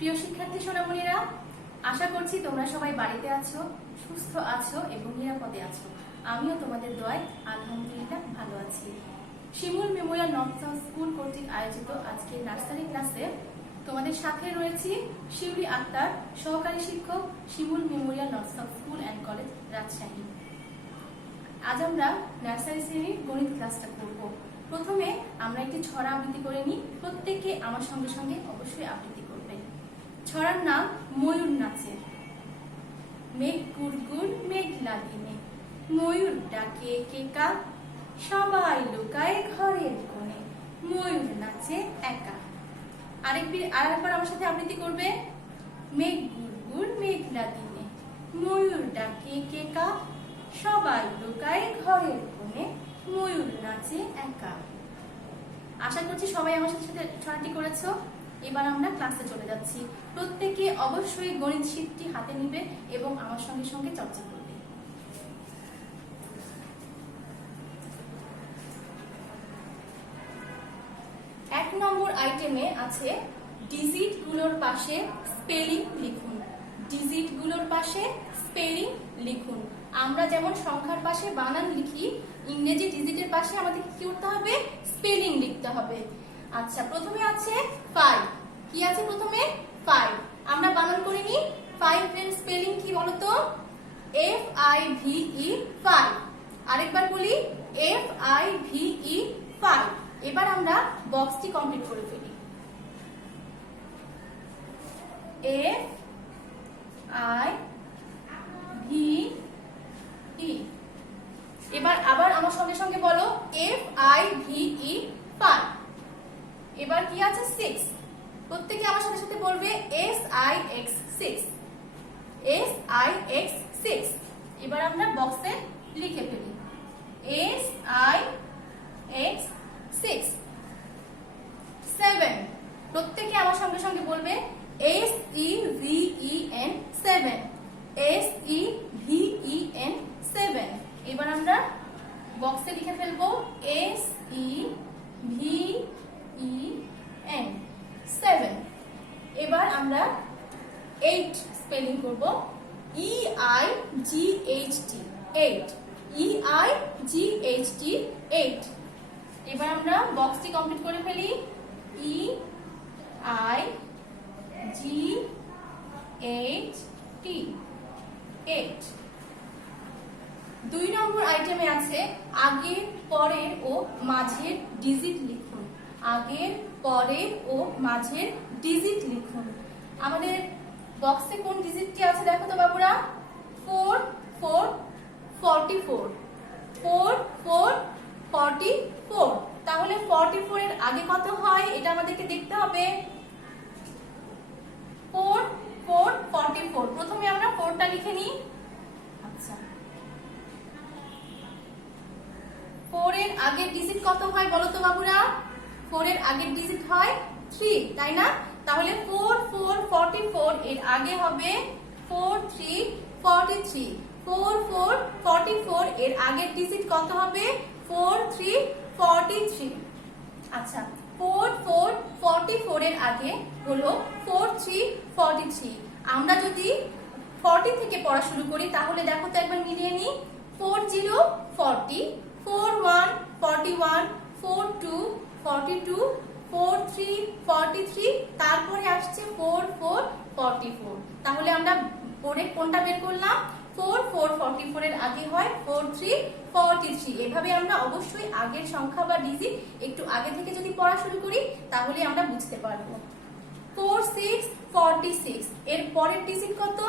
প্রিয় শিক্ষার্থী সোনামণিরা, আশা করছি তোমরা সবাই বাড়িতে আছো, সুস্থ আছো এবং নিরাপদে আছো। আমিও তোমাদের দোয়ায় আলহামদুলিল্লাহ ভালো আছি। শিমুল মেমোরিয়াল নর্থ সাউথ স্কুল কর্তৃক আয়োজিত আজকে নার্সারি ক্লাসে তোমাদের সাথে রয়েছি শিউলি আক্তার, সহকারী শিক্ষক, Shimul memorial north south school and college, Rajshahi. আজ আমরা নার্সারি শ্রেণীর গণিত ক্লাসটা করব। প্রথমে আমরা একটি ছড়া আবৃত্তি করে নিই। প্রত্যেকে আমার সঙ্গে সঙ্গে অবশ্যই আবৃত্তি করবে। ছড়ার নাম ময়ূর নাচে। মেঘ গুড়গুড় মেঘলা দিনে, ময়ূর ডাকে কেকা, সবাই লুকায় ঘরের কোণে, ময়ূর নাচে একা। আরেকবার আমার সাথে আবৃত্তি করবে। মেঘ গুড়গুড় মেঘলা দিনে, ময়ূর ডাকে কেকা, সবাই লুকায় ঘরের কোণে, ময়ূর নাচে একা। আশা করছি সবাই আমার সাথে ছড়াটি করেছো। এবার আমরা ক্লাসে চলে যাচ্ছি। প্রত্যেকে অবশ্যই গণিত শীটটি হাতে নিবে এবং আমার সঙ্গে সঙ্গে চর্চা করবে। 1 নম্বর আইটেমে আছে ডিজিট গুলোর পাশে স্পেলিং লিখুন। ডিজিট গুলোর পাশে স্পেলিং লিখুন। আমরা যেমন সংখ্যার পাশে বানান লিখি, ইংরেজি ডিজিটের পাশে আমাদের কি করতে হবে? স্পেলিং লিখতে হবে। আচ্ছা, প্রথমে আছে 5। কি আছে প্রথমে? 5। আমরা বানান করে নিই। 5 এর স্পেলিং কি বলতো? FIVE 5। আরেকবার বলি, FIVE 5। এবার আমরা বক্সটি কমপ্লিট করে ফেলি। FIVE। এবার আবার আমার সঙ্গে সঙ্গে বলো, FIVE 5। এবার কি আছে? 6। প্রত্যেকে আমার সাথে সাথে বলবে SIX 6। SIX 6। এবার আমরা বক্সে লিখে ফেলি SIX 6। 7। প্রত্যেকে আমার সঙ্গে সঙ্গে বলবে SEVEN 7। SEVEN 7। এবার আমরা বক্সে লিখে ফেলবো SEVEN 7। এবার আমরা 8 স্পেলিং করব। EIGHT 8। EIGHT 8। এবার আমরা বক্সটি কমপ্লিট করে ফেলি। EIGHT 8। 2 নম্বর আইটেমে আছে আগের, পরের ও মাঝের ডিজিট লিখুন। আগের, পরের ও মাঝের ডিজিট লিখুন। আমাদের বক্সে কোন ডিজিটটি আছে দেখো তো বাবুরা? 4 4 44। 4 4 44। তাহলে 44 এর আগে কত হয় এটা আমাদেরকে দেখতে হবে। 4 4 44। প্রথমে আমরা 4টা লিখে নিই। আচ্ছা, 4 এর আগের ডিজিট কত হয় বলো তো বাবুরা? 4 এর আগের ডিজিট হয় 3, তাই না? তাহলে 4 4 44 এর আগে হবে 4 3 43। 4 4 44 এর আগের ডিজিট কত হবে? 4 3 43। আচ্ছা, 4 4 44 এর আগে হলো 4 3 43। আমরা যদি 40 থেকে পড়া শুরু করি তাহলে দেখো তো একবার মিলিয়ে নিই। 4 0 40, 4 1 41, 4 2 42, 4 3 43, তারপরে আসছে 4 4 44। তাহলে আমরা পরে কোনটা বের করলাম? 4 4 44 এর আগে হয় 4 3 43। এভাবে আমরা অবশ্যই আগের সংখ্যা বা ডিজিট একটু আগে থেকে যদি পড়া শুরু করি তাহলে আমরা বুঝতে পারবো। 4 6 46। এর পরের ডিজিট কত?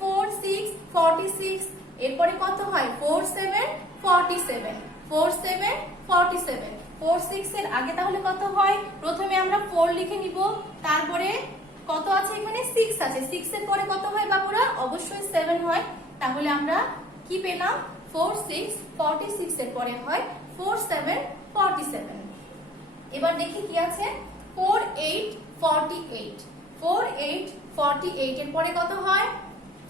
4 6 46। এরপরে কত হয়? 4 7 47। 4 7 47। 4 6 এর আগে তাহলে কত হয়? প্রথমে আমরা 4 লিখে নিব, তারপরে কত আছে এখানে? 6 আছে। 6 এর পরে কত হয় বাবুরা? অবশ্যই 7 হয়। তাহলে আমরা কি পেলাম? 4 6 46 এর পরে হয় 4 7 47। এবার দেখি কি আছে। 4 8 48। 4 8 48 এর পরে কত হয়?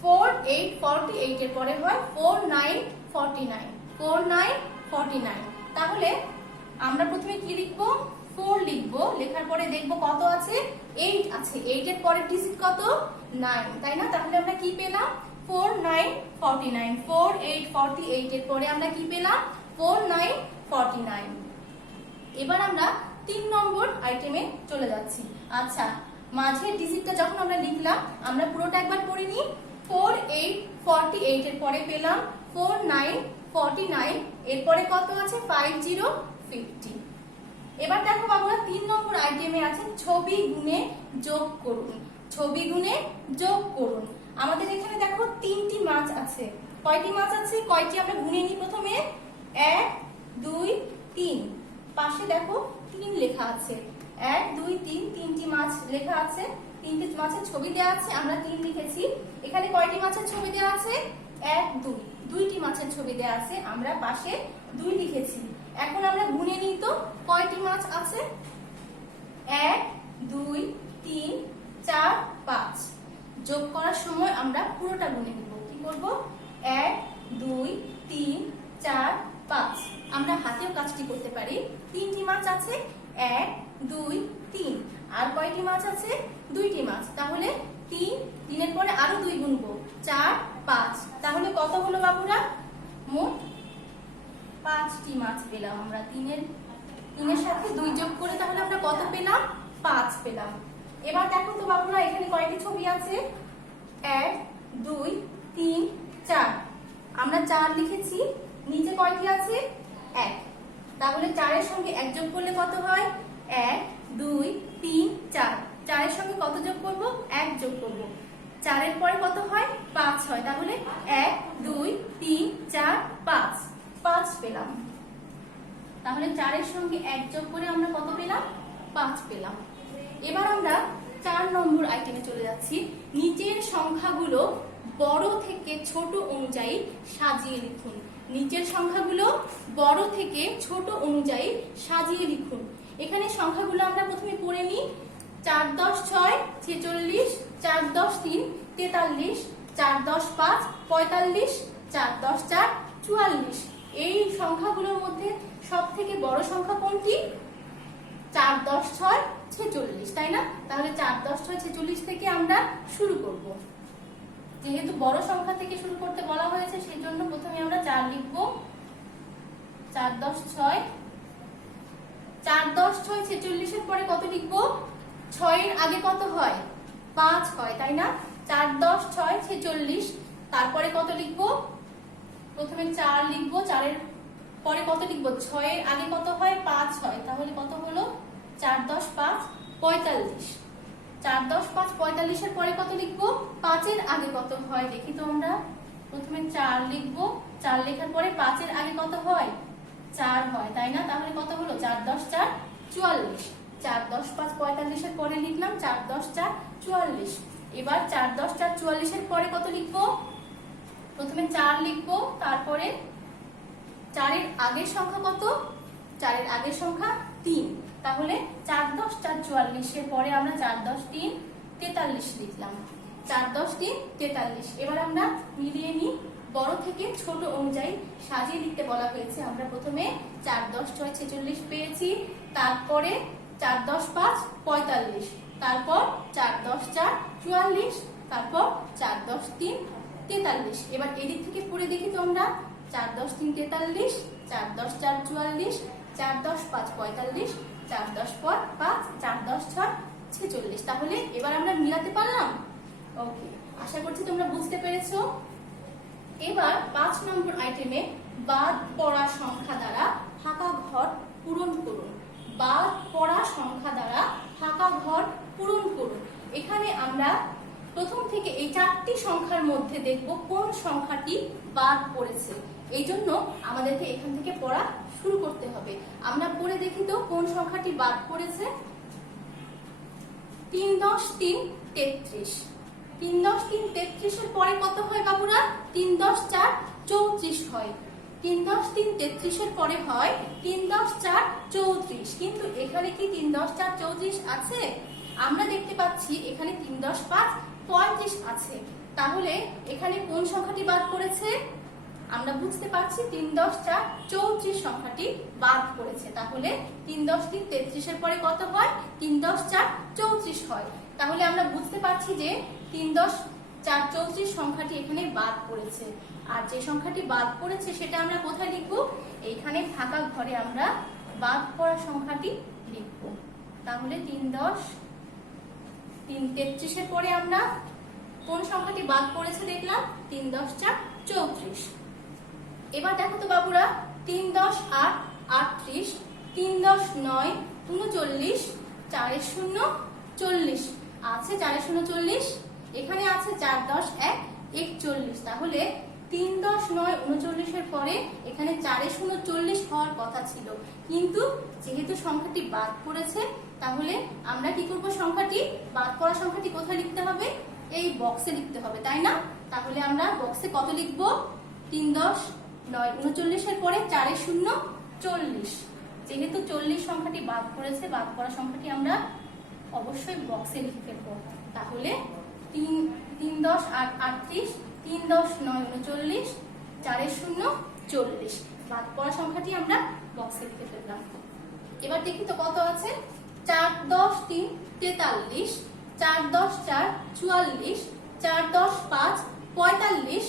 4 8 48 এর পরে হয় 4 9 49। 4 9 49। তাহলে আমরা প্রথমে কি লিখবো? 4 লিখবো, লেখার পরে দেখবো কত আছে, 8 আছে। 8 এর পরের ডিজিট কত, 9, তাই না? তাহলে আমরা কি পেলাম, 4 9 49, 4 8 48 এর পরে আমরা কি পেলাম, 4 9 49। এবার আমরা 3 নম্বর আইটেমে চলে যাচ্ছি। আচ্ছা, মাঝের ডিজিটটা যখন আমরা লিখলাম, আমরা পুরোটা একবার পড়ে নিই। 4 8 48 এর পরে পেলাম 4 9 49, এরপরে কত আছে, 50 50। এবার দেখো বাবুরা 3 নম্বর আইটেমে আছে ছবি গুণে যোগ করুন। ছবি গুণে যোগ করুন। আমাদের এখানে দেখো 3টি মাছ আছে। কয়টি মাছ আছে, কয়টি আমরা গুণে নিই প্রথমে, 1 2 3। পাশে দেখো 3 লেখা আছে, 1 2 3, 3টি মাছ লেখা আছে, 3টি মাছের ছবি দেওয়া আছে, আমরা 3 লিখেছি। এখানে কয়টি মাছের ছবি দেওয়া আছে, 1 2, 2টি মাছের ছবি দেওয়া আছে, আমরা পাশে 2 লিখেছি। এখন আমরা গুণে নিই তো কয়টি মাছ আছে, 1 2 3 4 5। যোগ করার সময় আমরা পুরোটা গুণে নিব। কি করব, 1 2 3 4 5। আমরা হাতেও কাজটি করতে পারি। 3টি মাছ আছে, 1 2 3। আর কয়টি মাছ আছে, 2টি মাছ। তাহলে 3 এর পরে আরো 2 গুনবো, 4 5। তাহলে কত হলো বাবুরা, মোট 5টি মাছ পেলাম আমরা। 3 এর সাথে 2 যোগ করে তাহলে আমরা কত পেলাম, 5 পেলাম। এবার দেখো তো বাবুরা এখানে কয়টি ছবি আছে, 1 2 3 4। আমরা 4 লিখেছি, নিচে কয়টি আছে, 1। তাহলে 4 এর সঙ্গে 1 যোগ করলে কত হয়, 1 2 3 4। 4 এর সঙ্গে কত যোগ করব, 1 যোগ করব। 4 এর পরে কত হয়, 5 হয়। তাহলে 1 2 3 4 5, 5 পেলাম। তাহলে 4 এর সঙ্গে 1 যোগ করে আমরা কত পেলাম, 5 পেলাম। এবার আমরা 4 নম্বর আইটেমে চলে যাচ্ছি। নিচের সংখ্যাগুলো বড় থেকে ছোট অনুযায়ী সাজিয়ে লিখুন। নিচের সংখ্যাগুলো বড় থেকে ছোট অনুযায়ী সাজিয়ে লিখুন। এখানে সংখ্যাগুলো আমরা প্রথমে পড়ে নিই। 4 10 6 46, 4 10 3 43, 4 10 5 45, 4 10 4 44। এই সংখ্যাগুলোর মধ্যে সব থেকে বড় সংখ্যা কোনটি, 4 10 6 46, তাই না? তাহলে 4 10 6 46 থেকে আমরা শুরু করব। যেহেতু বড় সংখ্যা থেকে শুরু করতে বলা হয়েছে, সেই জন্য প্রথমে আমরা 4 লিখব। 4 10 6, 4 10 6 46 এর পরে কত লিখব, 6 এর আগে কত হয়, 5 হয়, তাই না? 4 10 6 46, তারপরে কত লিখব, প্রথমে 4 লিখব, 4 এর পরে কত লিখব, 6 এর আগে কত হয়, 5 হয়। তাহলে কত হলো, 4 10 5 45। 4 10 5 45 এর পরে কত লিখব, 5 এর আগে কত হয় দেখি তো আমরা। প্রথমে 4 লিখব, 4 লেখার পরে 5 এর আগে কত হয়, 4 হয়, তাই না? তাহলে কত হলো, 4 10 4 44। 4 10 5 45 এর পরে লিখলাম 4 10 4 44। এবার 4 10 4 44 এর পরে কত লিখব, প্রথমে 4 লিখব, তারপরে 4 এর আগের সংখ্যা কত, 4 এর আগের সংখ্যা 3। তাহলে 4 10 4 44 এর পরে আমরা 4 10 3 43 লিখলাম। 4 10 3 43। এবার আমরা মিলিয়ে নিই। বড় থেকে ছোট অনুযায়ী সাজিয়ে লিখতে বলা হয়েছে। আমরা প্রথমে 4 10 6 46 পেয়েছি, তারপরে 4 10 5 45, তারপর 4 10 4 44, তারপর 4 10 3 43। এবার এদিক থেকে পড়ে দেখি তো আমরা, 4 10 3 43, 4 10 4 44, 4 10 5 45, 4 10 5, 4 10 6 46। তাহলে এবার আমরা মিলাতে পারলাম। ওকে, আশা করছি তোমরা বুঝতে পেরেছো। এবার 5 নম্বর আইটেমে বাদ পড়া সংখ্যা দ্বারা ফাঁকা ঘর পূরণ করুন। বাদ পড়া সংখ্যা দ্বারা ফাঁকা ঘর পূরণ করুন। এখানে আমরা প্রথম থেকে এই 4টি সংখ্যার মধ্যে দেখব কোন সংখ্যাটি বাদ পড়েছে। এই জন্য আমাদেরকে এখান থেকে পড়া শুরু করতে হবে। আমরা পড়ে দেখি তো কোন সংখ্যাটি বাদ পড়েছে। 3 10 3 33। 3 10 3 33 এর পরে কত হয় বাবুরা, 3 10 4 34 হয়। 3 10 3 33 এর পরে হয় 3 10 4 34। কিন্তু এখানে কি 3 10 4 34 আছে? আমরা দেখতে পাচ্ছি এখানে 3 10 5 35 আছে। তাহলে এখানে কোন সংখ্যাটি বাদ পড়েছে? আমরা বুঝতে পারছি 3 10 4 34 সংখ্যাটি বাদ পড়েছে। তাহলে 3 10 3 33 এর পরে কত হয়? 3 10 4 34 হয়। তাহলে আমরা বুঝতে পারছি যে 3 10 4 34 সংখ্যাটি এখানে বাদ পড়েছে। আর যে সংখ্যাটি বাদ পড়েছে সেটা আমরা কোথায় লিখব? এইখানে ফাঁকা ঘরে আমরা বাদ পড়া সংখ্যাটি লিখব। তাহলে 3 10 3 33 এর পরে আমরা কোন সংখ্যাটি বাদ পড়েছে দেখলাম? 3 10 4 34। এবার দেখো তো বাবুরা, 3 10 8 38, 3 10 9 39, 4 0 40 আছে, 4 0 40, এখানে আছে 4 10 1 41। তাহলে 3 10 9 39 এর পরে এখানে 4 0 40 হওয়ার কথা ছিল, কিন্তু যেহেতু সংখ্যাটি বাদ পড়েছে তাহলে আমরা কি করব? সংখ্যাটি বাদ পড়া সংখ্যাটি কোথায় লিখতে হবে? এই বক্সে লিখতে হবে, তাই না? তাহলে আমরা বক্সে কত লিখব? 3 10 9 39 এর পরে 4 0 40। যেহেতু 40 সংখ্যাটি বাদ পড়েছে, বাদ পড়া সংখ্যাটি আমরা অবশ্যই বক্সে লিখে ফেলব। তাহলে 3 10 8 38, 3 10 9 39, 4 0 40 বাদ পড়া সংখ্যাটি আমরা বক্সে লিখে ফেললাম। এবার দেখি তো কত আছে। 4 10 3 43, 4 10 4 44, 4 10 5 45,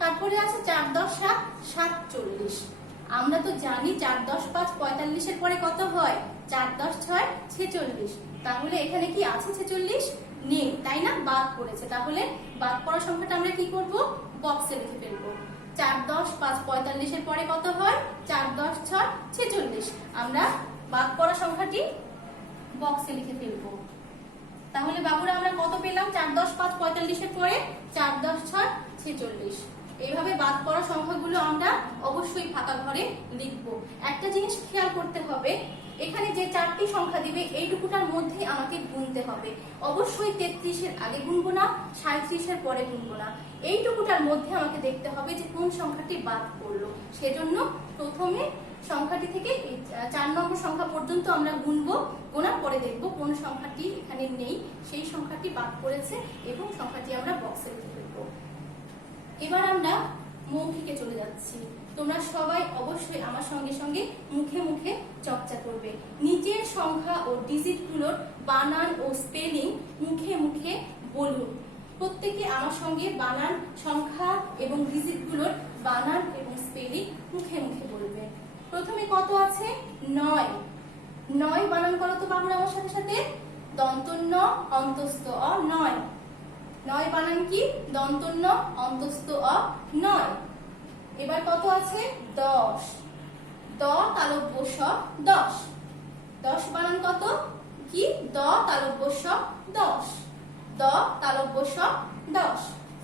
তারপরে আছে 4 10 7 47। আমরা তো জানি 4 10 5 45 এর পরে কত হয়? 4 10 6 46। তাহলে এখানে কি আছে 46? নেই, তাই না? বাদ পড়েছে। তাহলে বাদ পড়া সংখ্যাটা আমরা কি করব? বক্সে লিখে ফেলবো। 4 10 5 45 এর পরে কত হয়? 4 10 6 46। আমরা বাদ পড়া সংখ্যাটি বক্সে লিখে ফেলবো। তাহলে বাবুরা আমরা কত পেলাম? 4 10 5 45 এর পরে 4 10 6 46। এইভাবে বাদ পড়া সংখ্যাগুলো আমরা অবশ্যই ফাঁকা ঘরে লিখবো। একটা জিনিস খেয়াল করতে হবে, এখানে যে 4টি সংখ্যা দিবে এইটুকুটার মধ্যে আমাকে গুনতে হবে। অবশ্যই 33 এর আগে গুনবো না, 37 এর পরে গুনবো না। এইটুকুটার মধ্যে আমাকে দেখতে হবে যে কোন সংখ্যাটি বাদ পড়লো। সেজন্য প্রথমে সংখ্যাটি থেকে 4 নম্বর সংখ্যা পর্যন্ত আমরা গুনবো, গোনার পরে দেখবো কোন সংখ্যাটি এখানে নেই, সেই সংখ্যাটি বাদ পড়েছে এবং সংখ্যাটি আমরা বক্সে লিখে ফেলবো। এবার আমরা মৌখিকে চলে যাচ্ছি। তোমরা সবাই অবশ্যই আমার সঙ্গে সঙ্গে মুখে মুখে চর্চা করবে। নিচের সংখ্যা ও ডিজিটগুলোর বানান ও স্পেলিং মুখে মুখে বলুন। প্রত্যেকে আমার সঙ্গে বানান, সংখ্যা এবং ডিজিটগুলোর বানান এবং স্পেলিং মুখে মুখে বলবে। প্রথমে কত আছে? 9। 9 বানান করো তো বাবুরা আমার সাথে সাথে। দন্ত ন অন্তস্থ অ 9। 9 বানান কি? দন্ত ন অন্তস্থ অ 9। এবার কত আছে? 10। দ তালব্য স 10। 10 বানান কত? কি? দ তালব্য স 10। দ তালব্য স 10।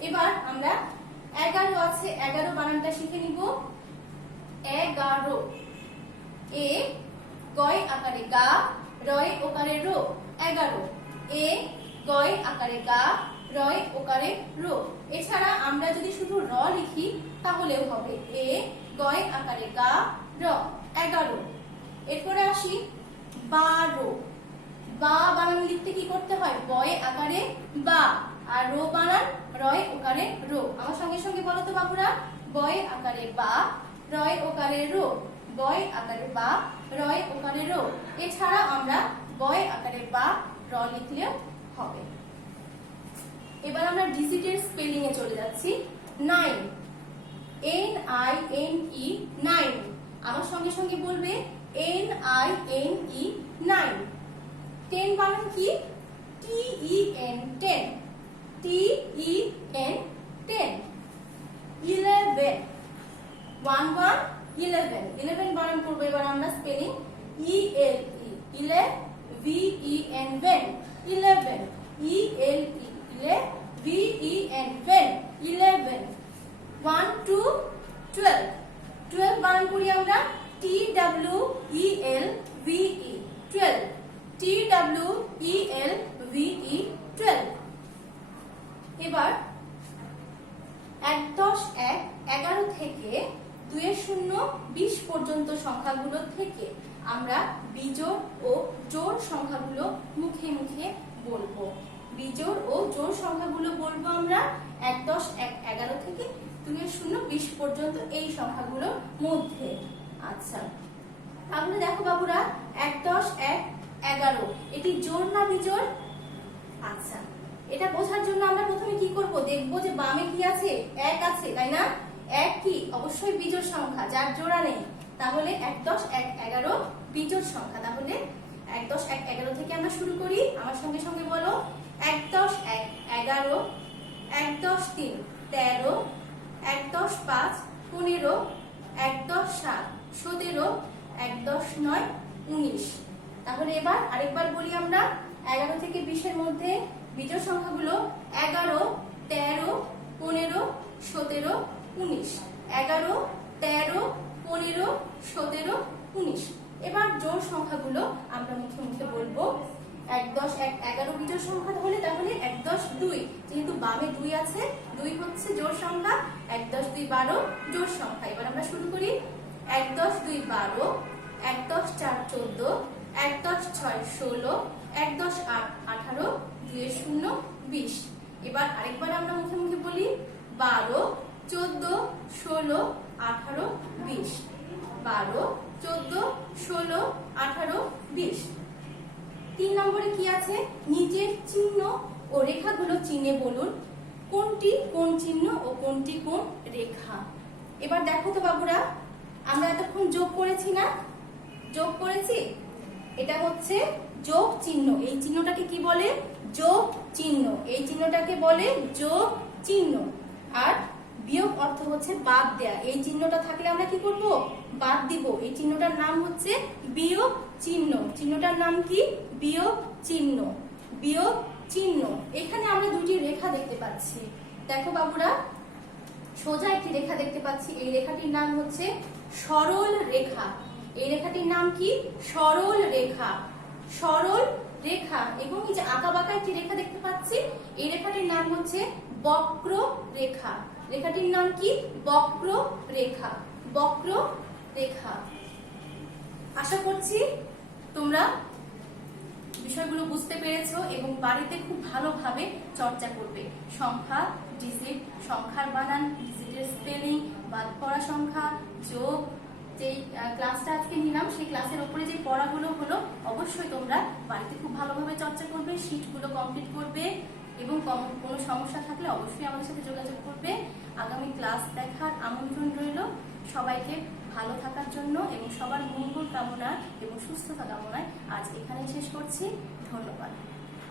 এবার আমরা 11 আছে, 11 বানানটা শিখে নিব। 11। এ গয় আকারে গা, রয় ওকারে রো 11। এ গয় আকারে গা, রয় ওকারে রো। এছাড়া আমরা যদি শুধু র লিখি তাহলেও হবে। এ গয় আকারে গা, র 11। এরপরে আসি 12। বা বানান লিখতে কি করতে হয়? বয় আকারে বা, আর রো বানান রয় ওকারে রো। আমার সঙ্গে সঙ্গে বলো তো বাবুরা। বয় আকারে বা, রয় ওকারে রো। বয় আকারে বা, রয় ওকারে রো। এছাড়া আমরা বয় আকারে বা, র লিখলেও হবে। এবার আমরা ডিজিটের স্পেলিং এ চলে যাচ্ছি। 9। NINE 9। আমার সঙ্গে সঙ্গে বলবে NINE 9। 10 বানান কি? TEN 10। TEN 10। 11। 1 11। 11 বানান করব এবার আমরা spelling ELE 11 VEN 11। ELE VEN 11। 1 2 12। 12 বানান করি আমরা TWELVE 12। TWELVE 12। এবার 1 10 1 11 থেকে 2 0 20 পর্যন্ত সংখ্যাগুলো থেকে আমরা বিজোড় ও জোড় সংখ্যাগুলো মুখে মুখে বলবো। বিজোড় ও জোড় সংখ্যাগুলো বলবো আমরা 1 10 1 11 থেকে 2 এর 0 20 পর্যন্ত এই সংখ্যাগুলোর মধ্যে। আচ্ছা, তাহলে দেখো বাবুরা 1 10 1 11 এটি জোড় না বিজোড়? আচ্ছা, এটা বোঝার জন্য আমরা প্রথমে কি করব, দেখব যে বামে কি আছে, 1 আছে, তাই না? 1 কি অবশ্যই বিজোড় সংখ্যা, যার জোড়া নেই। তাহলে 1 10 1 11 বিজোড় সংখ্যা। তাহলে 1 10 1 11 থেকে আমরা শুরু করি। আমার সঙ্গে সঙ্গে বলো, 1 10 1 11, 1 10 3 13, 1 10 5 15, 1 10 7 17, 1 10 9 19। তাহলে এবার আরেকবার বলি আমরা, 11 থেকে 20 এর মধ্যে বিজোড় সংখ্যাগুলো 11 13 15 17 19, 11 13 15 17 19। এবার জোড় সংখ্যাগুলো আমরা মুখে মুখে বলবো। 1 10 1 11 বিজোড় সংখ্যা হলে তাহলে 1 10 2, যেহেতু বামে 2 আছে, 2 হচ্ছে জোড় সংখ্যা। 1 10 2 12 জোড় সংখ্যা। এবার আমরা শুরু করি। 1 10 2 12, 1 10 4 14, 1 10 6 16, 1 10 8 18, 2 এর 0 20। এবার আরেকবার আমরা মুখে মুখে বলি, 12 14 16 18 20, 12 14 16 18 20। 3 নম্বরে কি আছে, নিচের চিহ্ন ও রেখাগুলো চিহ্নে বলুন কোনটি কোন চিহ্ন ও কোনটি কোন রেখা। এবার দেখো তো বাবুরা, আমরা এতক্ষণ যোগ করেছি না, যোগ করেছি, এটা হচ্ছে যোগ চিহ্ন। এই চিহ্নটাকে কি বলে, যোগ চিহ্ন। এই চিহ্নটাকে বলে যোগ চিহ্ন। আর বিয়োগ অর্থ হচ্ছে বাদ দেয়া। এই চিহ্নটা থাকলে আমরা কি করব, বাদ দিব। এই চিহ্নটার নাম হচ্ছে বিয়োগ চিহ্ন। চিহ্নটার নাম কি, বিয়োগ চিহ্ন। বিয়োগ চিহ্ন। এখানে আমরা দুটি রেখা দেখতে পাচ্ছি। দেখো বাবুরা, সোজা একটি রেখা দেখতে পাচ্ছি। এই রেখাটির নাম হচ্ছে সরল রেখা। এই রেখাটির নাম কি, সরল রেখা। সরল রেখা। এবং এই যে আঁকা বাঁকা একটি রেখা দেখতে পাচ্ছি, এই রেখাটির নাম হচ্ছে বক্র রেখা। রেখাটির নাম কি, বক্র রেখা। বক্র রেখা। আশা করছি তোমরা বিষয়গুলো বুঝতে পেরেছো এবং বাড়িতে খুব ভালোভাবে চর্চা করবে। সংখ্যা, ডিজিট, সংখ্যার বানান, ডিজিটের স্পেলিং, বাদ পড়া সংখ্যা, যোগ, যেই ক্লাসটা আজকে নিলাম সেই ক্লাসের উপরে যে পড়াগুলো হলো অবশ্যই তোমরা বাড়িতে খুব ভালোভাবে চর্চা করবে, শীটগুলো কমপ্লিট করবে এবং কোনো সমস্যা থাকলে অবশ্যই আমাদের সাথে যোগাযোগ করবে। আগামী ক্লাস দেখার আমন্ত্রণ রইল। সবাইকে ভালো থাকার জন্য এবং সবার মঙ্গল কামনা এবং সুস্থতা কামনায় আজ এখানেই শেষ করছি। ধন্যবাদ।